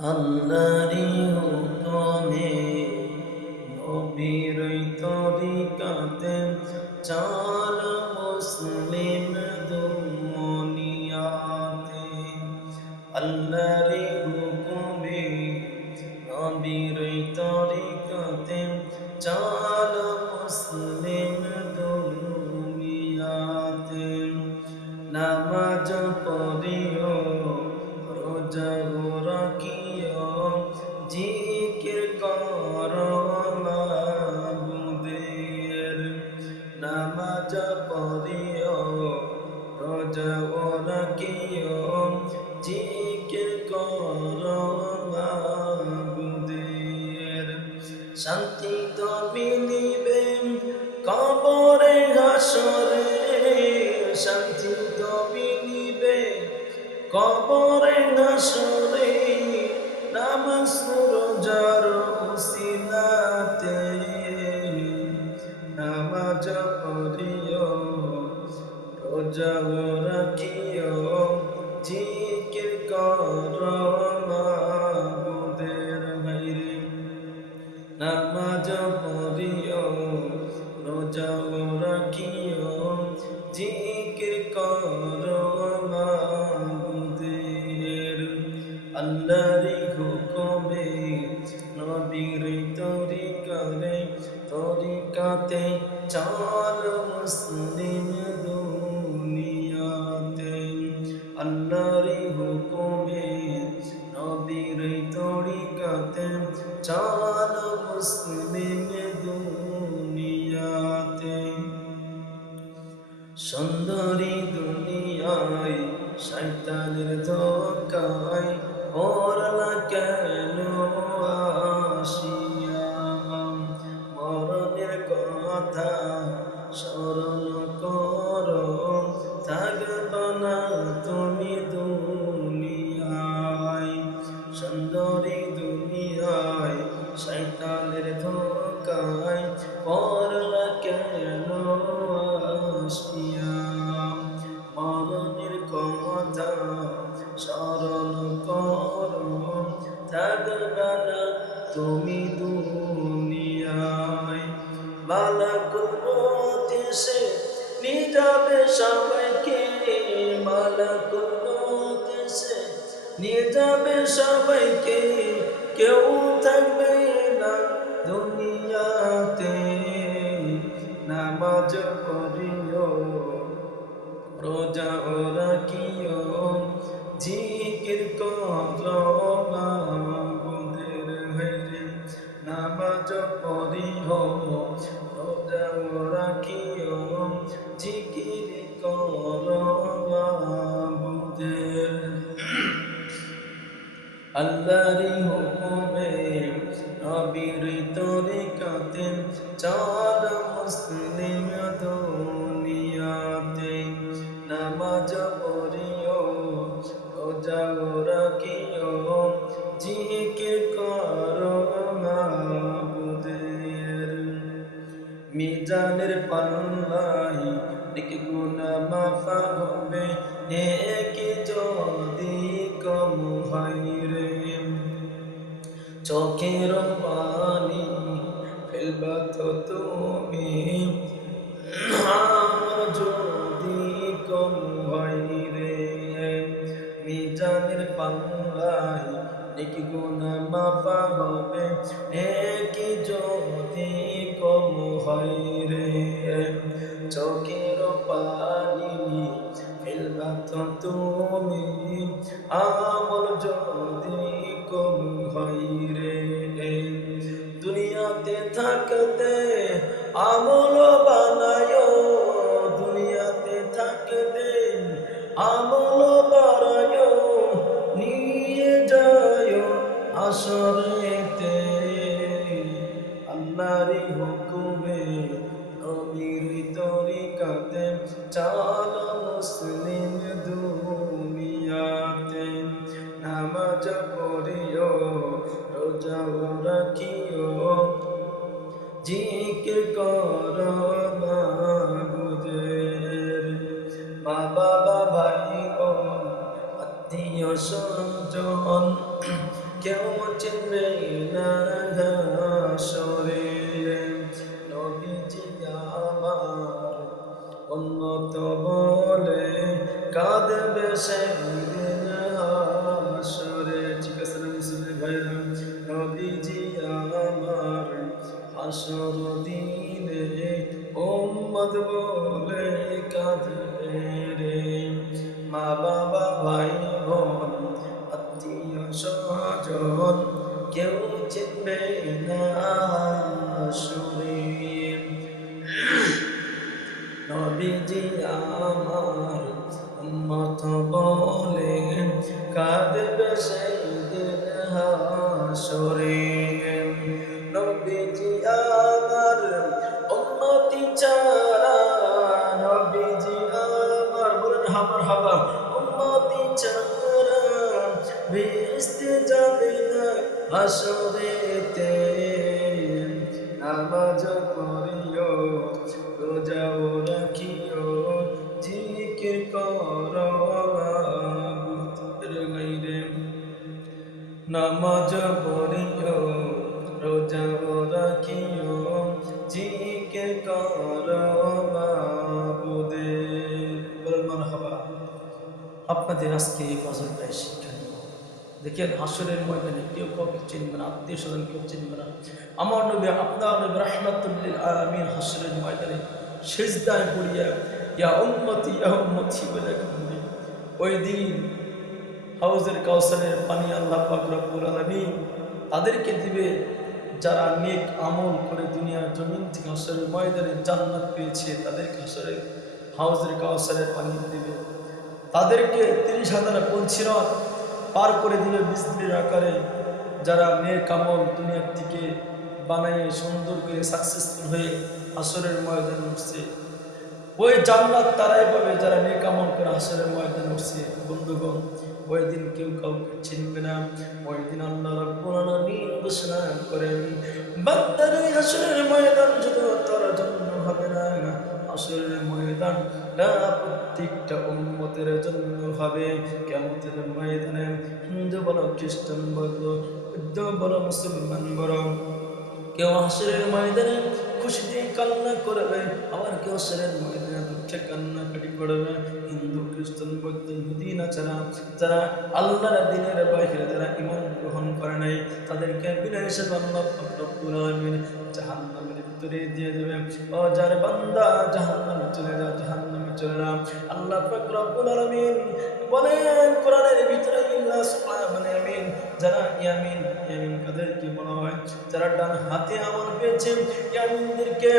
আল্লাহরি হুকুমে নবীর তরিকাতে চাল মুসলিম দুনিয়াতে। আল্লাহরি হুকুমে নবীর তরিকাতে চাল কবরে হাসরে নামাজ রোজার উসিলাতে, নামাজ পড়িও, রোজা রাখিও, জিকির কর মাবুদের ভাইরে নামাজ পড়িও রোজা রাখিও আল্লাহর যাবে সবাইকে মালাকুল মৌত সবাইকে কেউ থাকবে না দুনিয়াতে। নামাজ করিও রোজা নেকি যদি কম হয় রে। চোখের পানি ফেলবা তো তুমি। আমার যদি কম হয় রে, মিজানের পাল্লাই নেকি গুনা মাফা হবে। নেকি যদি কম হয় রে, চোখের তুমি আমল নামাজ করিও রোজাও রাখিও। জিকির কর মা বাবা ভাই আত্মীয় স্বজন কেউ চিনবে কাঁদবে মা বাবা, ভাই বোন, আত্মীয় স্বজন, কেউ চিনবে না শরীর নবীজি আমার উম্মত বলে কাঁদবে সেই দিন হাসরে। নবীজি হাসরেতে নামাজ করিও রোজাও রাখিও, জিকির কর নামাজ পড়িও, রোজাও রাখিও, জিকির কর আপনাদের আজকে এই ফজলটাই শিক্ষা দেখেন হাসরের ময়দানে কেউ কাউকে চিনবে না, আত্মীয় স্বজন কেউ চিনবে না। আমার নবী, আপনার নবী রহমাতুল্লিল হাসরের ময়দানে সেজদায় পড়িয়া, ইয়া উম্মতি, ইয়া বলে ওই দিন হাউজের কাউসারের পানি আল্লাহ পাক রব্বুল আলামিন তাদেরকে দিবে, যারা নেক আমল করে দুনিয়ার জমিন থেকে হাসরের ময়দানে জান্নাত পেয়েছে, তাদেরকে হাসরের হাউজের কাউসারের পানি দিবে। তাদেরকে তিরিশ হাজার পঞ্চিরত পার করে দিবে বিস্ত্রীর আকারে, যারা মেয়ের আমল দুনিয়ার দিকে বানাইয়ে সুন্দর করে সাকসেসফুল হয়ে আসরের ময়দানে উঠছে। ওই জান্নাত তারাই পাবে যারা নেক আমল করে হাসরের ময়দানে উঠছে। বন্ধুগণ, ওই দিন কেউ কাউকে চিনবে না। ওই দিন আল্লাহ রাব্বুল আলামিন ঘোষণা করেন, বান্দার হাসরের ময়দান শুধু তার জন্য হাসরের ময়দানটা প্রত্যেকটা উম্মতের জন্য হবে। কেমতের ময়দানে হিন্দু বলো, খ্রিস্টান বলো, বৌদ্ধ বলো, মুসলমান বলো, কেউ হাসরের ময়দানে খুশিতে কান্না করবে, আবার কেউ হাসরের ময়দানে দুঃখে কান্নাকাটি করবে। হিন্দু, খ্রিস্টান, বৌদ্ধ, মুদিনা ছাড়া, যারা আল্লাহর দিনের বাইরে, যারা তাদেরকে বিনা হিসেবে আল্লাহ রব্বুল আলামিন ভিতরে দিয়ে দেবে। ও যার বান্দা, জাহান্নামে চলে যা জাহান্নামে চলে যা আল্লাহ পাক রব্বুল বলেন, কোরআনের ভিতরে ইল্লা সুবহানাহু আমিন, যারা ইয়ামিন ইয়ামিন কাদেরকে বলা হয়, যারা ডান হাতে আমল পেয়েছে, ইয়ামিনদেরকে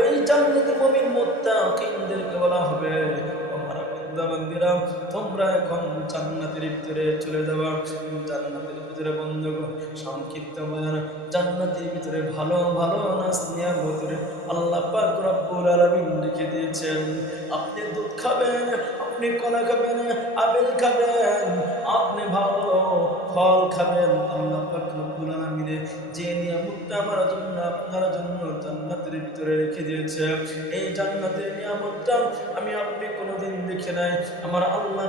ওই জান্নাতি মুমিন মুত্তাকিনদেরকে বলা হবে। আমার তোমরা এখন জান্নাতের ভিতরে চলে যাবা জান্নাতের ভিতরে বন্ধুগণ সংক্ষিপ্ত বয়ান। জান্নাতের ভিতরে ভালো ভালো নাচ নিয়ামতের আল্লাহ পাক রব্বুল আলামিন রেখে দিয়েছেন, আপনি দুধ খাবেন, আপনি কলা খাবেন, আপেল খাবেন, আপনি ভালো ফল খাবেন। আল্লাহ পাক রব্বুল আলামিন যে নিয়ামতটা আমার জন্য, আপনার জন্য জান্নাতের ভিতরে রেখে দিয়েছে। এই জান্নাতের নিয়ামতটা আমি আপনি কোনোদিন দেখে আল্লাহ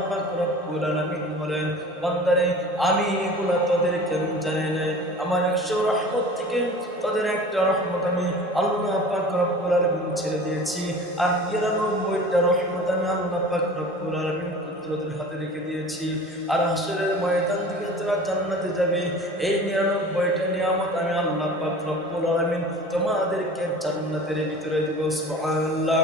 আল্লাহ ছেড়ে দিয়েছি। আর নিরানব্বইটা রহমত আমি আল্লাহ পাক রব্বুল হাতে রেখে দিয়েছি। আর হাসরের ময়দান থেকে তোরা জান্নাতে যাবে। এই নিরানব্বইটা নিয়ামত আমি আল্লাহ পাক রব্বুল আলামিন তোমাদেরকে জান্নাতের ভিতরে দেব, সুবহানাল্লাহ।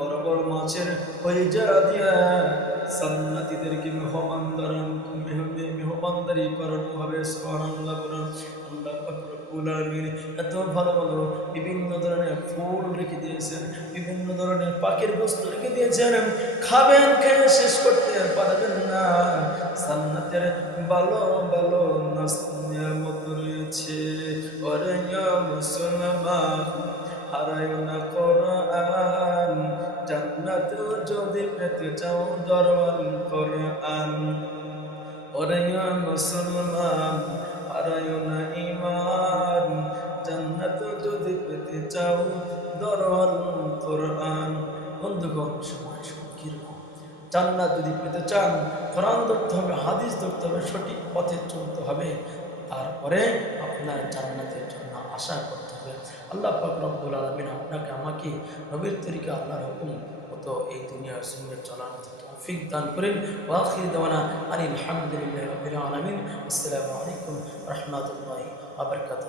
বড় বড় মাছের কলিজা দিয়া সান্নাতীদেরকে মেহমানদারন মেহমানদারি করানো হবে সুবহানাল্লাহ বলুন। আল্লাহ পাক রব্বুল এত ভালো ভালো বিভিন্ন ধরনের ফুল রেখে দিয়েছেন, বিভিন্ন ধরনের পাখির বস্তু রেখে দিয়েছেন। খাবেন, খেয়ে শেষ করতে পারবেন না। সান্নাতের ভালো ভালো নাস নিয়ামত রয়েছে। হারায় না জান্নাত যদি পেতে চাও দরওয়াল কোরআন। ওরে মুসলমান হারায় না ইমান জান্নাত যদি পেতে চাও দরওয়াল কোরআন। বন্ধুগণ, সময় সংকীর্ণ। জান্নাত যদি পেতে চান, কোরআন ধরতে হবে, হাদিস ধরতে হবে, সঠিক পথে চলতে হবে। তারপরে আপনার জান্নাতের জন্য আশা করতে হবে আল্লাহ পাক আলমিন আপনাকে, আমাকে নবীর তরিকা আল্লাহর হুকুম মতো এই দুনিয়ার সঙ্গে চলার তৌফিক দান করেন। ওয়াখির দেওয়ানা আলী আলহামদুলিল্লাহ রবিল আলমিন। আসসালামু আলাইকুম রহমতুল্লাহ আবরকাত